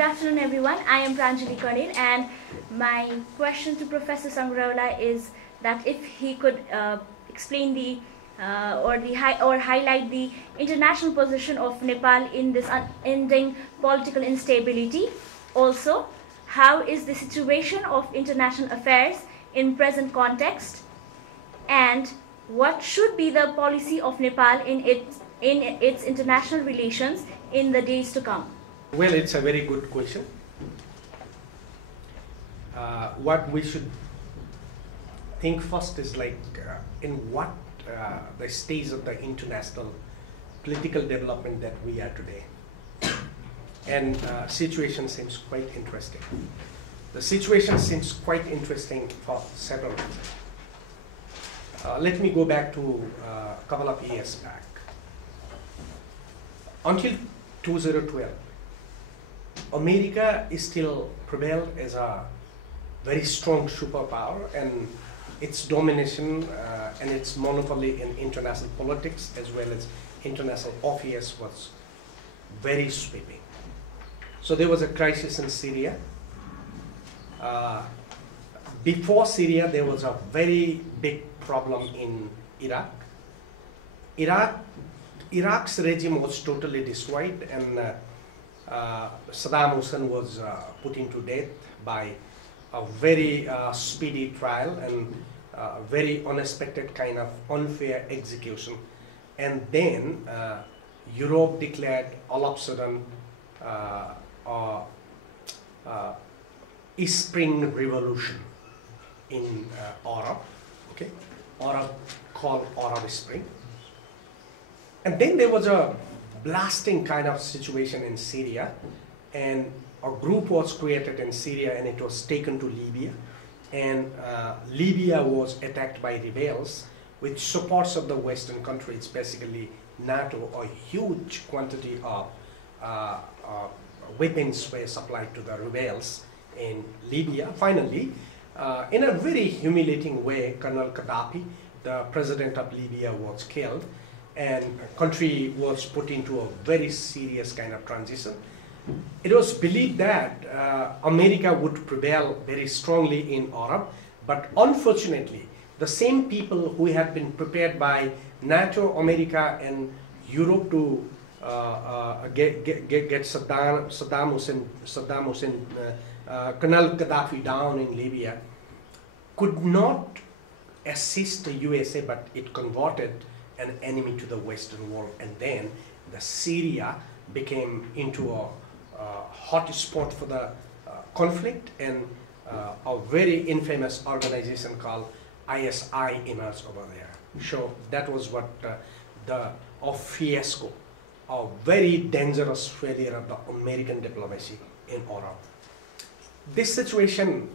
Good afternoon, everyone. I am Pranjali Kadir, and my question to Professor Sangroula is that if he could explain or highlight the international position of Nepal in this unending political instability. Also, how is the situation of international affairs in present context, and what should be the policy of Nepal in its international relations in the days to come? Well, it's a very good question. What we should think first is in what the stage of the international political development that we are today. And situation seems quite interesting. The situation seems quite interesting for several reasons. Let me go back to a couple of years back. Until 2012, America is still prevailed as a very strong superpower, and its domination and its monopoly in international politics as well as international affairs was very sweeping. So there was a crisis in Syria. Before Syria, there was a very big problem in Iraq. Iraq's regime was totally destroyed, and Saddam Hussein was put into death by a very speedy trial and very unexpected kind of unfair execution. And then Europe declared all of a sudden a spring revolution in Arab called Arab Spring. And then there was a blasting kind of situation in Syria, and a group was created in Syria and it was taken to Libya, and Libya was attacked by rebels with supports of the Western countries, basically NATO. A huge quantity of weapons were supplied to the rebels in Libya. Finally, in a very humiliating way, Colonel Gaddafi, the president of Libya, was killed, and the country was put into a very serious kind of transition. It was believed that America would prevail very strongly in Europe, but unfortunately, the same people who had been prepared by NATO, America, and Europe to get Saddam Hussein, Colonel Gaddafi down in Libya, could not assist the USA, but it converted an enemy to the Western world, and then the Syria became into a hot spot for the conflict, and a very infamous organization called ISI emerged over there. So that was what a fiasco, a very dangerous failure of the American diplomacy in Europe. This situation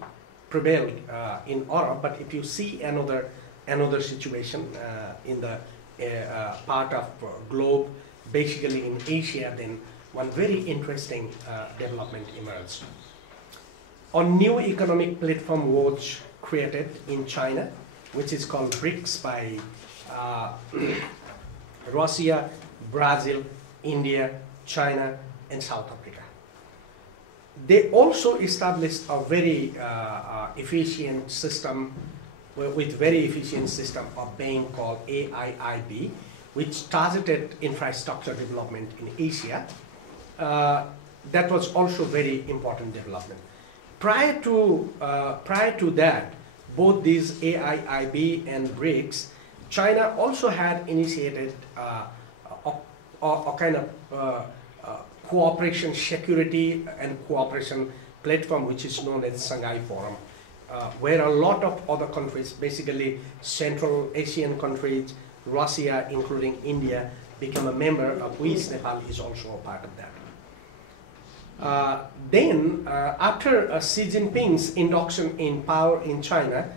prevailed in Europe, but if you see another situation in the part of globe, basically in Asia, then one very interesting development emerged. A new economic platform was created in China, which is called BRICS by Russia, Brazil, India, China, and South Africa. They also established a very efficient system, with very efficient system of being called AIIB, which targeted infrastructure development in Asia. That was also very important development. Prior to that, both these AIIB and BRICS, China also had initiated a kind of cooperation, security and cooperation platform, which is known as Shanghai Forum, where a lot of other countries, basically Central Asian countries, Russia, including India, became a member, of which Nepal is also a part of that. After Xi Jinping's induction in power in China,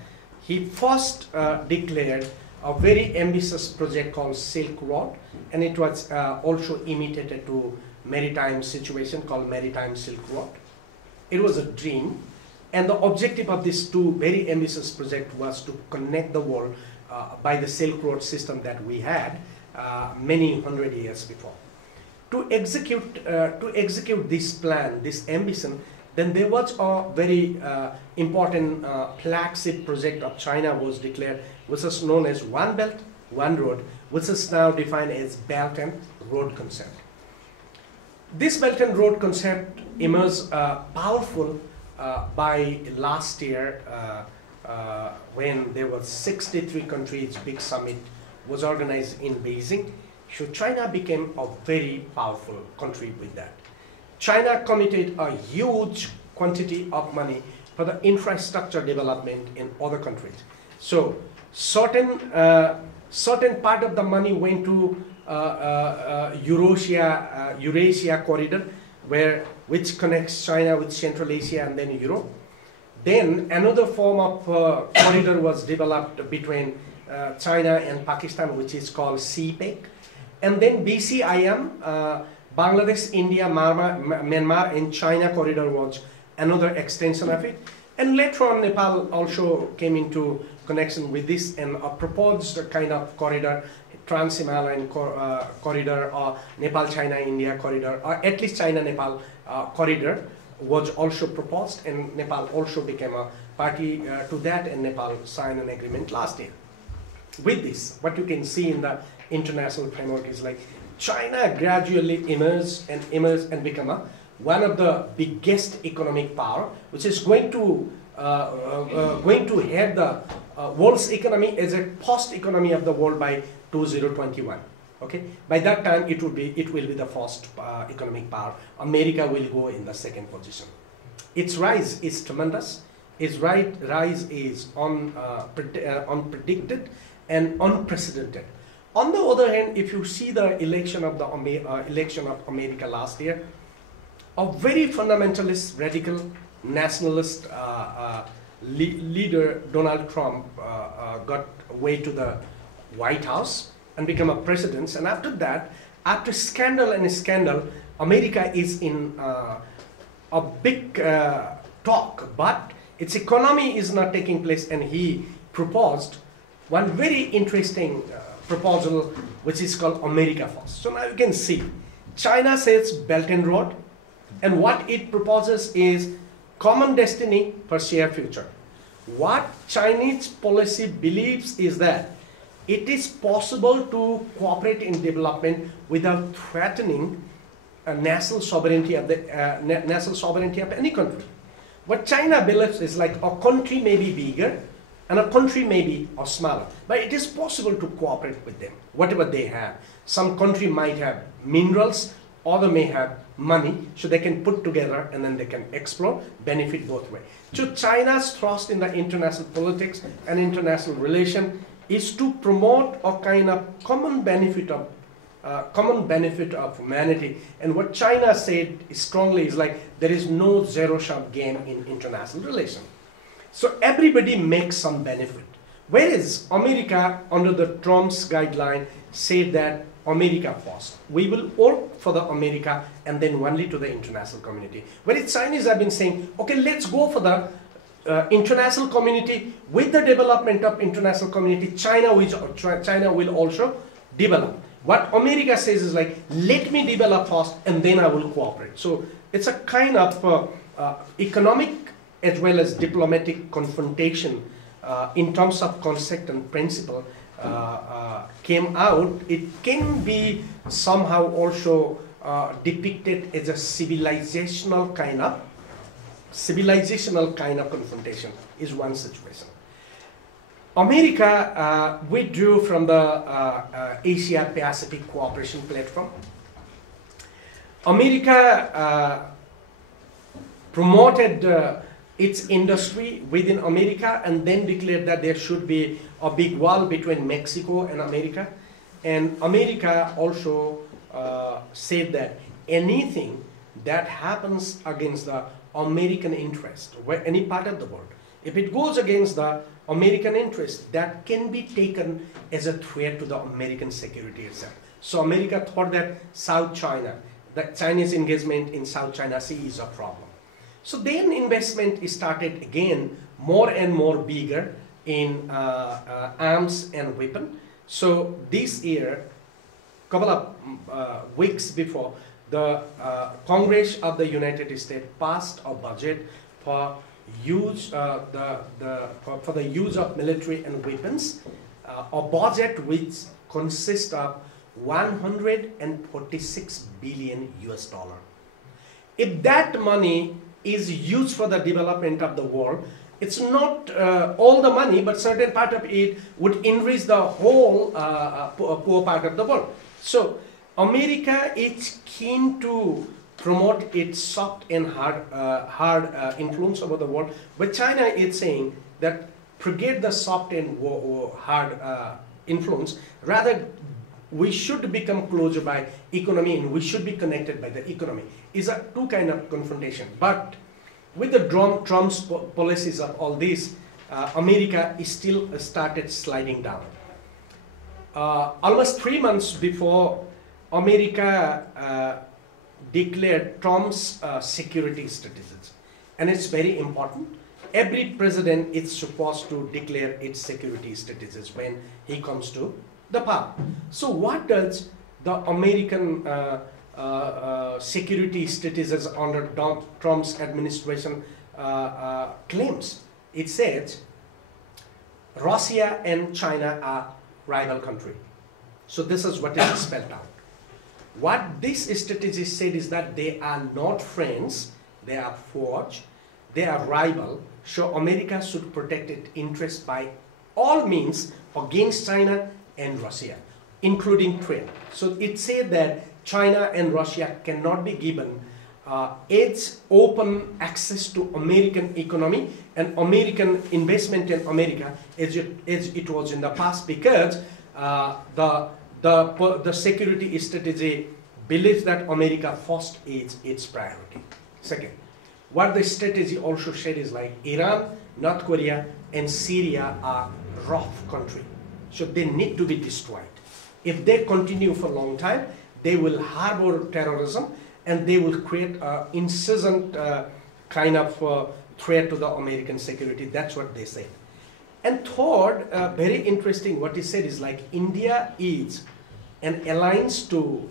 he first declared a very ambitious project called Silk Road, and it was also imitated to maritime situation called Maritime Silk Road. It was a dream, and the objective of this two very ambitious project was to connect the world by the Silk Road system that we had many hundred years before. to execute this plan, this ambition, then there was a very important flagship project of China was declared, which is known as One Belt, One Road, which is now defined as Belt and Road concept. This Belt and Road concept emerged powerful by last year when there was 63 countries big summit was organized in Beijing. So China became a very powerful country with that. China committed a huge quantity of money for the infrastructure development in other countries. So certain part of the money went to Eurasia corridor, which connects China with Central Asia and then Europe. Then another form of corridor was developed between China and Pakistan, which is called CPEC. And then BCIM, Bangladesh, India, Myanmar and China corridor was another extension of it. And later on, Nepal also came into connection with this, and a proposed kind of corridor, Trans-Himalayan corridor, or Nepal-China-India corridor, or at least China-Nepal corridor was also proposed, and Nepal also became a party to that, and Nepal signed an agreement last year. With this, what you can see in the international framework is like China gradually emerged and become one of the biggest economic power, which is going to head the world's economy as a post economy of the world by 2021. Okay, by that time it will be the first economic power. America will go in the second position. Its rise is tremendous. Its rise is unpredicted and unprecedented. On the other hand, if you see the election of America last year, a very fundamentalist, radical, nationalist leader, Donald Trump, got way to the White House and become a president. And after that, after scandal and scandal, America is in a big talk, but its economy is not taking place. And he proposed one very interesting proposal, which is called America First. So now you can see, China says Belt and Road, and what it proposes is common destiny for shared future. What Chinese policy believes is that it is possible to cooperate in development without threatening national sovereignty of any country. What China believes is like a country may be bigger and a country may be smaller, but it is possible to cooperate with them, whatever they have. Some country might have minerals, other may have money, so they can put together and then they can explore, benefit both ways. So China's thrust in the international politics and international relation is to promote a kind of common benefit of humanity. And what China said strongly is like there is no zero-sum game in international relation. So everybody makes some benefit. Whereas America, under the Trump's guideline, said that America first. We will work for the America and then only to the international community. Whereas Chinese have been saying, okay, let's go for the international community. With the development of international community, China will also develop. What America says is like, let me develop first and then I will cooperate. So it's a kind of economic as well as diplomatic confrontation in terms of concept and principle came out. It can be somehow also depicted as a civilizational kind of confrontation is one situation. America withdrew from the Asia-Pacific Cooperation Platform. America promoted its industry within America and then declared that there should be a big wall between Mexico and America. And America also said that anything that happens against the American interest, where any part of the world, if it goes against the American interest, that can be taken as a threat to the American security itself. So America thought that South China, the Chinese engagement in South China Sea is a problem. So then investment started again more and more bigger in arms and weapon. So this year, couple of weeks before, the Congress of the United States passed a budget for use for the use of military and weapons, a budget which consists of 146 billion US dollar. If that money is used for the development of the world, it's not all the money, but certain part of it would enrich the whole poor part of the world. So America is keen to promote its soft and hard influence over the world, but China is saying that forget the soft and hard influence, rather we should become closer by economy and we should be connected by the economy. Is a two kind of confrontation. But with the Trump's policies of all this, America is still started sliding down. Almost 3 months before, America declared Trump's security strategies, and it's very important. Every president is supposed to declare its security strategies when he comes to the power. So what does the American security strategies under Trump's administration claims? It says Russia and China are rival country. So this is what is spelled out. What this strategy said is that they are not friends, they are foes, they are rival. So America should protect its interests by all means against China and Russia, including trade. So it said that China and Russia cannot be given its open access to American economy and American investment in America as it was in the past, because the security strategy believes that America first is its priority. Second, what the strategy also said is like Iran, North Korea, and Syria are rough country. So they need to be destroyed. If they continue for a long time, they will harbor terrorism and they will create an incessant kind of threat to the American security. That's what they said. And third, very interesting, what he said is like India is an alliance to,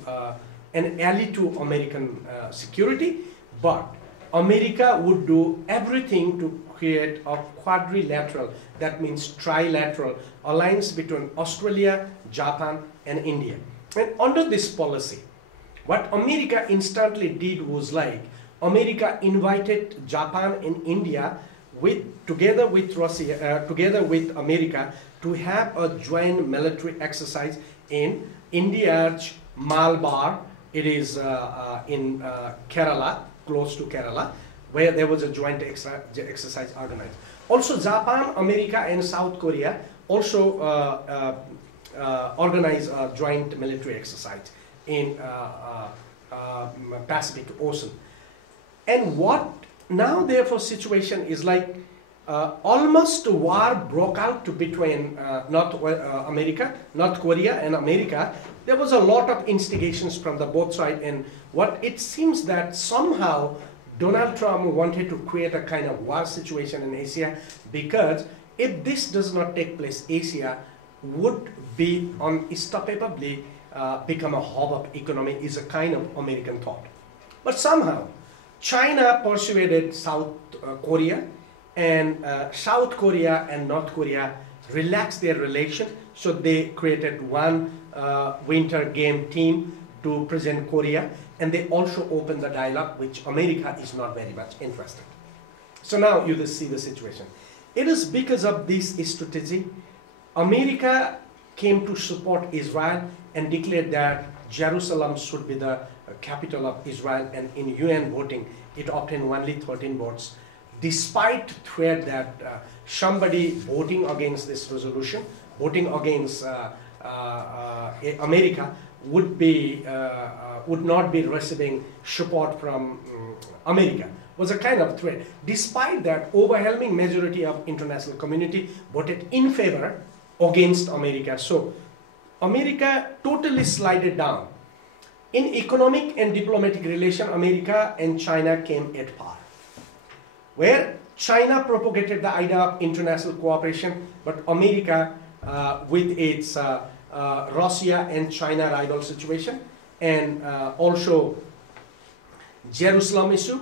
an ally to American security, but America would do everything to create a quadrilateral, that means trilateral alliance between Australia, Japan, and India. And under this policy, what America instantly did was like, America invited Japan and India together with Russia, together with America, to have a joint military exercise in India's Malabar. It is in Kerala, close to Kerala, where there was a joint exercise organized. Also, Japan, America, and South Korea also organize a joint military exercise in Pacific Ocean. And what now therefore situation is like almost a war broke out between North Korea and America. There was a lot of instigations from the both sides, and what it seems that somehow Donald Trump wanted to create a kind of war situation in Asia, because if this does not take place, Asia would be unstoppably become a hub of economy, is a kind of American thought. But somehow China persuaded South Korea, and South Korea and North Korea relaxed their relation, so they created one winter game team to present Korea, and they also opened the dialogue, which America is not very much interested. So now you see the situation. It is because of this strategy, America came to support Israel and declared that Jerusalem should be the capital of Israel, and in UN voting, it obtained only 13 votes, despite threat that somebody voting against this resolution, voting against America, would not be receiving support from America. Was a kind of threat. Despite that, overwhelming majority of international community voted in favor against America. So America totally slided down. In economic and diplomatic relation, America and China came at par, where China propagated the idea of international cooperation, but America with its Russia and China rival situation, and also Jerusalem issue,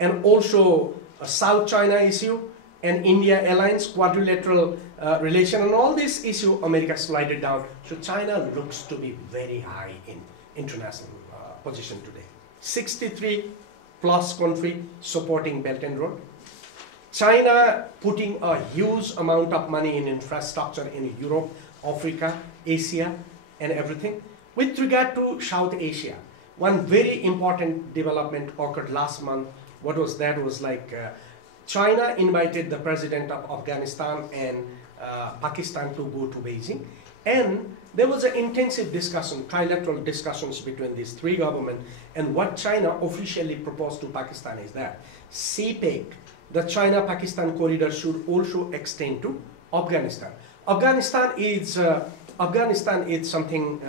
and also South China issue, and India alliance, quadrilateral relation, and all this issue America slided down. So China looks to be very high in international position today. 63 plus country supporting Belt and Road. China putting a huge amount of money in infrastructure in Europe, Africa, Asia, and everything. With regard to South Asia, one very important development occurred last month. What was that? Was like China invited the president of Afghanistan and Pakistan to go to Beijing, and there was an intensive discussion, trilateral discussions between these three governments. And what China officially proposed to Pakistan is that CPEC, the China-Pakistan corridor, should also extend to Afghanistan. Afghanistan is something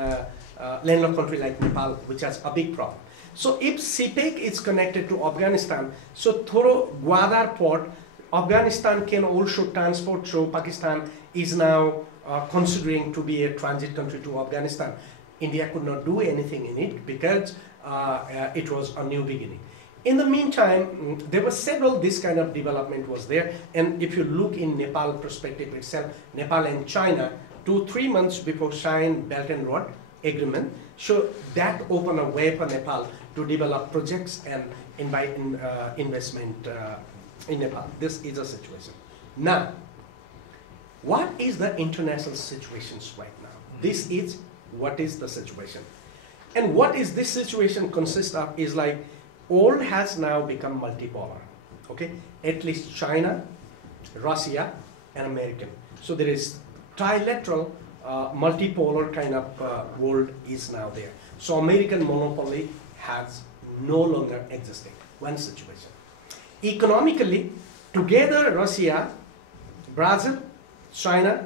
landlocked country like Nepal, which has a big problem. So if CPEC is connected to Afghanistan, so through Gwadar port, Afghanistan can also transport. So Pakistan is now considering to be a transit country to Afghanistan. India could not do anything in it because it was a new beginning. In the meantime, there were several this kind of development was there, and if you look in Nepal perspective itself, Nepal and China 2-3 months before signed Belt and Road Agreement, so that opened a way for Nepal to develop projects and invite investment in Nepal. This is a situation. Now, what is the international situations right now? This is what is the situation. And what is this situation consists of is like, all has now become multipolar, okay? At least China, Russia, and American. So there is trilateral, multipolar kind of world is now there. So American monopoly has no longer existing, one situation. Economically, together Russia, Brazil, China,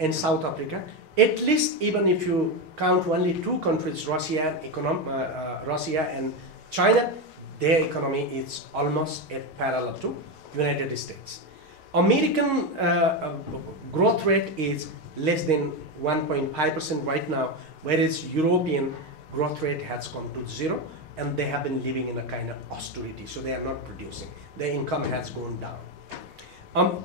and South Africa, at least even if you count only two countries, Russia and China, their economy is almost at parallel to United States. American growth rate is less than 1.5% right now, whereas European growth rate has come to 0, and they have been living in a kind of austerity, so they are not producing. Their income has gone down.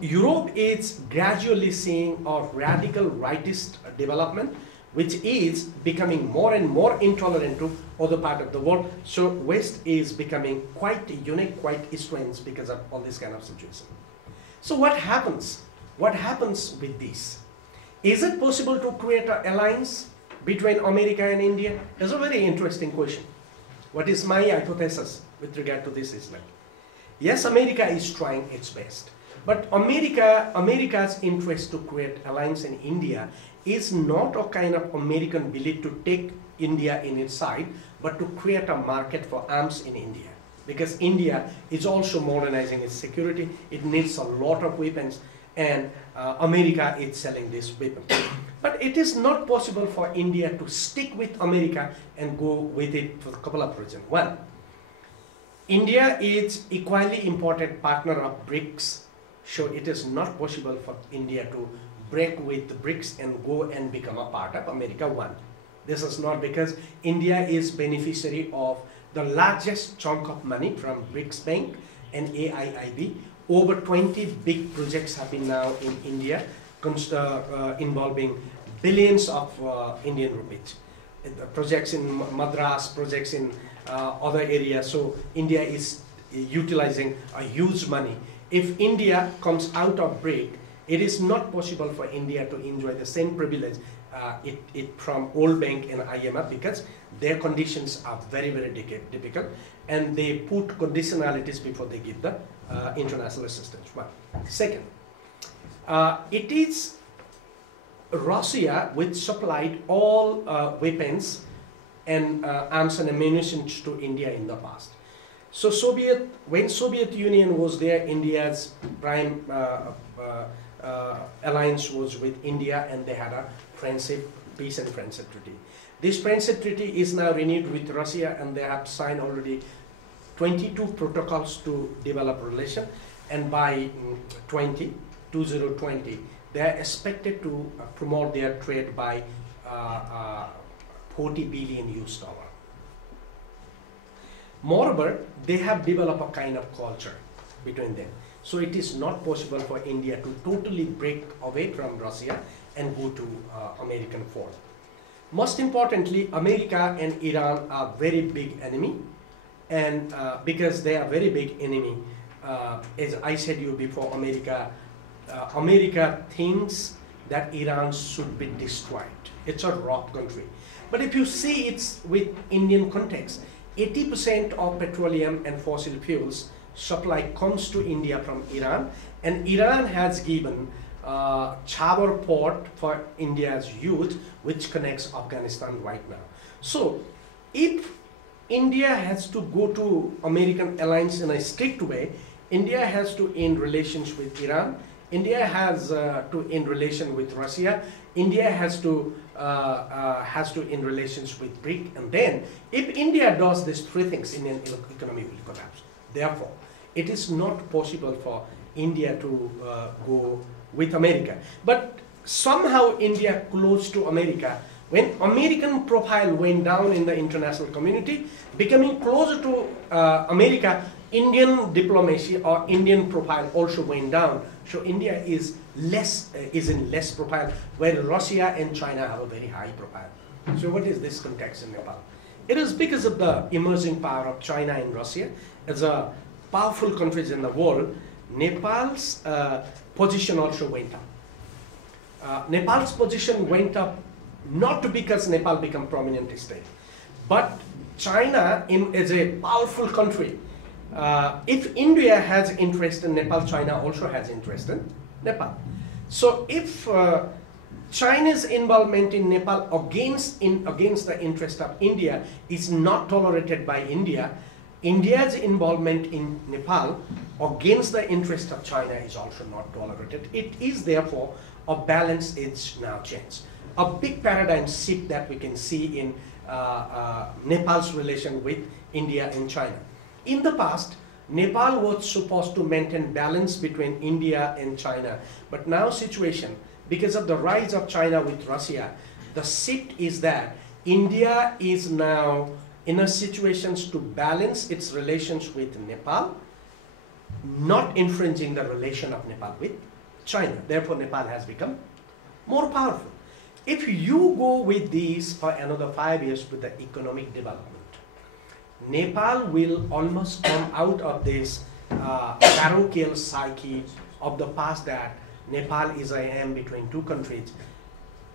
Europe is gradually seeing a radical rightist development, which is becoming more and more intolerant to other part of the world. So West is becoming quite unique, quite strange because of all this kind of situation. So what happens? What happens with this? Is it possible to create an alliance between America and India? That's a very interesting question. What is my hypothesis with regard to this is like, yes, America is trying its best. But America's interest to create alliance in India is not a kind of American belief to take India in its side, but to create a market for arms in India. Because India is also modernizing its security, it needs a lot of weapons, and America is selling these weapons. But it is not possible for India to stick with America and go with it for a couple of reasons. One, India is equally important partner of BRICS, so it is not possible for India to break with the BRICS and go and become a part of America. One, this is not because India is beneficiary of the largest chunk of money from BRICS Bank and AIIB. Over 20 big projects have been now in India involving billions of Indian rupees. Projects in Madras, projects in other areas. So India is utilizing a huge money. If India comes out of BRIC, it is not possible for India to enjoy the same privilege from World Bank and IMF because their conditions are very, very difficult, and they put conditionalities before they give the international assistance. One. Second, it is Russia which supplied all weapons and arms and ammunition to India in the past. So when Soviet Union was there, India's prime alliance was with India, and they had a peace and friendship treaty. This friendship treaty is now renewed with Russia, and they have signed already 22 protocols to develop relation, and by 2020, they are expected to promote their trade by 40 billion US dollar. Moreover, they have developed a kind of culture between them. So it is not possible for India to totally break away from Russia and go to American fold. Most importantly, America and Iran are very big enemy, and because they are very big enemy, as I said you before, America thinks that Iran should be destroyed. It's a rock country. But if you see it's with Indian context, 80% of petroleum and fossil fuels supply comes to India from Iran, and Iran has given Chabur port for India's use, which connects Afghanistan right now. So if India has to go to American alliance in a strict way, India has to end relations with Iran, India has to end relation with Russia, India has to end relations with BRIC, and then if India does these three things, Indian economy will collapse. Therefore, it is not possible for India to go with America. But somehow India close to America, when American profile went down in the international community, becoming closer to America, Indian diplomacy or Indian profile also went down. So India is in less profile, where Russia and China have a very high profile. So what is this context in Nepal? It is because of the emerging power of China and Russia as a powerful countries in the world. Nepal's position also went up. Nepal's position went up not because Nepal became prominent state, but China is a powerful country. If India has interest in Nepal, China also has interest in Nepal. So if China's involvement in Nepal against the interest of India is not tolerated by India, India's involvement in Nepal against the interest of China is also not tolerated. It is therefore a balance is now changed. A big paradigm shift that we can see in Nepal's relation with India and China. In the past, Nepal was supposed to maintain balance between India and China, but now situation, because of the rise of China with Russia, the shift is that India is now in a situation to balance its relations with Nepal, not infringing the relation of Nepal with China. Therefore, Nepal has become more powerful. If you go with these for another 5 years with the economic development, Nepal will almost come out of this parochial psyche of the past that Nepal is a ham between two countries.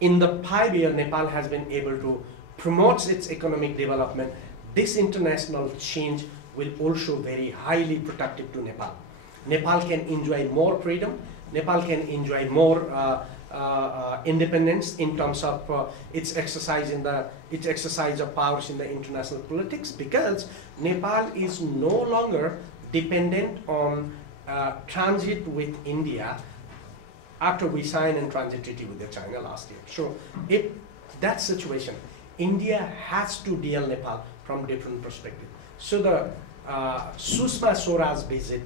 In the 5 years, Nepal has been able to promote its economic development. This international change will also very highly productive to Nepal. Nepal can enjoy more freedom. Nepal can enjoy more independence in terms of its exercise of powers in the international politics, because Nepal is no longer dependent on transit with India after we signed a transit treaty with China last year. So if that situation, India has to deal Nepal from different perspective. So the Sushma Swaraj's visit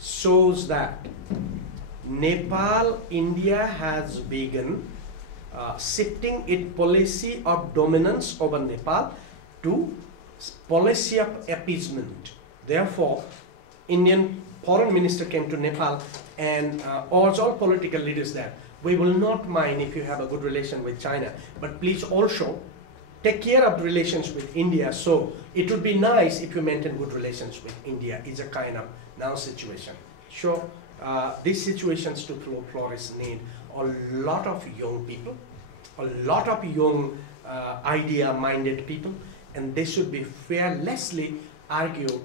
shows that Nepal, India has begun shifting its policy of dominance over Nepal to policy of appeasement. Therefore, Indian foreign minister came to Nepal and urged all political leaders that we will not mind if you have a good relation with China, but please also take care of relations with India. So it would be nice if you maintain good relations with India. It's a kind of now situation. Sure. These situations to flourish need a lot of young people, a lot of young idea-minded people, and they should be fearlessly argue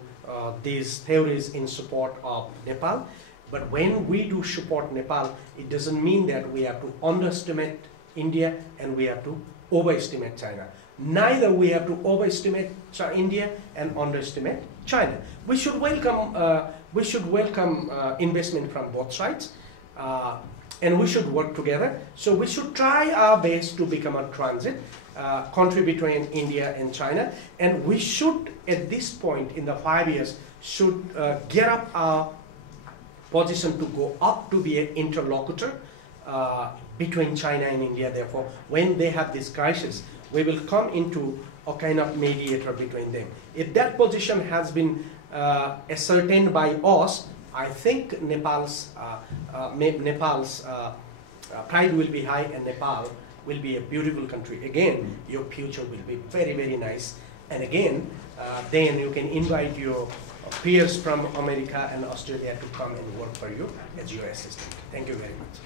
these theories in support of Nepal. But when we do support Nepal, it doesn't mean that we have to underestimate India and we have to overestimate China. Neither we have to overestimate India and underestimate China. We should welcome investment from both sides, and we should work together. So we should try our best to become a transit country between India and China, and we should, at this point in the 5 years, should get up our position to go up to be an interlocutor between China and India. Therefore, when they have this crisis, we will come into a kind of mediator between them. If that position has been ascertained by us, I think Nepal's pride will be high, and Nepal will be a beautiful country. Again, your future will be very, very nice. And again, then you can invite your peers from America and Australia to come and work for you as your assistant. Thank you very much.